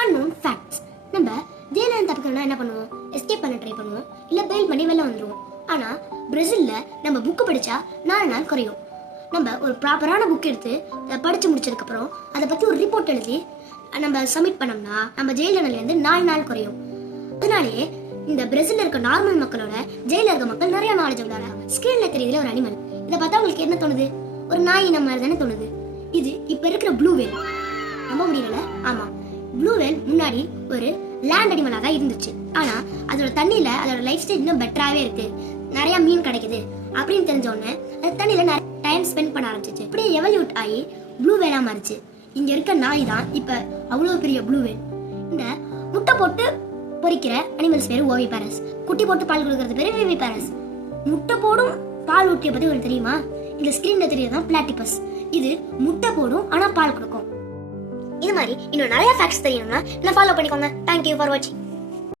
Unknown facts. நம்ம ஜெயிலில் தப்பிக்கணும்னா என்ன பண்ணுவோம்? எஸ்கேப் பண்ண ட்ரை பண்ணுவோம், இல்லை பெயில் பண்ணி வெளில வந்துடுவோம். ஆனால் பிரேசிலில் நம்ம புக்கு படித்தா 4 நாள் குறையும். நம்ம ஒரு ப்ராப்பரான புக் எடுத்து அதை படித்து முடிச்சதுக்கப்புறம் அதை பற்றி ஒரு ரிப்போர்ட் எழுதி நம்ம சப்மிட் பண்ணோம்னா நம்ம ஜெயில் தண்டனையிலேருந்து 4 நாள் குறையும். அதனாலேயே இந்த பிரேசிலில் இருக்க நார்மல் மக்களோட ஜெயிலில் இருக்க மக்கள் நிறைய நாலேஜ் விளையாடுறாங்க. ஸ்கிரீனில் தெரியுதுல ஒரு அனிமல், இதை பார்த்தா உங்களுக்கு என்ன தோணுது? ஒரு நாய் நம்ம மாதிரி தானே தோணுது. இது இப்போ இருக்கிற ப்ளூ வேல். நம்ப முடியல? ஆமாம், ப்ளூ வேல் முன்னாடி ஒரு லேண்ட் அனிமலாக தான் இருந்துச்சு. ஆனால் அதோட தண்ணியில் அதோட லைஃப் ஸ்டைல் இன்னும் பெட்டராகவே இருக்கு, நிறைய மீன் கிடைக்குது அப்படின்னு தெரிஞ்ச உடனே அது தண்ணியில் நிறைய டைம் ஸ்பெண்ட் பண்ண ஆரம்பிச்சிச்சு. இப்படியே எவல்யூட் ஆகி ப்ளூ வேலாக மாறிச்சு. இங்கே இருக்க நாய் தான் இப்போ அவ்வளோ பெரிய ப்ளூ வேல். இந்த முட்டை போட்டு பொறிக்கிற அனிமல்ஸ் பேர் ஓவி பேரஸ், குட்டி போட்டு பால் கொடுக்கறது பேர் விவி பேரஸ். முட்டை போடும் பால் ஊட்டியை பற்றி உங்களுக்கு தெரியுமா? இந்த ஸ்கிரீனில் தெரியறதான் பிளாட்டிபஸ். இது முட்டை போடும் ஆனால் பால் கொடுக்கும். இது மாதிரி இன்னும் நிறைய ஃபேக்ட்ஸ் தெரியணும்னா என்ன ஃபாலோ பண்ணிக்கோங்க. தேங்க்யூ ஃபார் வாட்சிங்.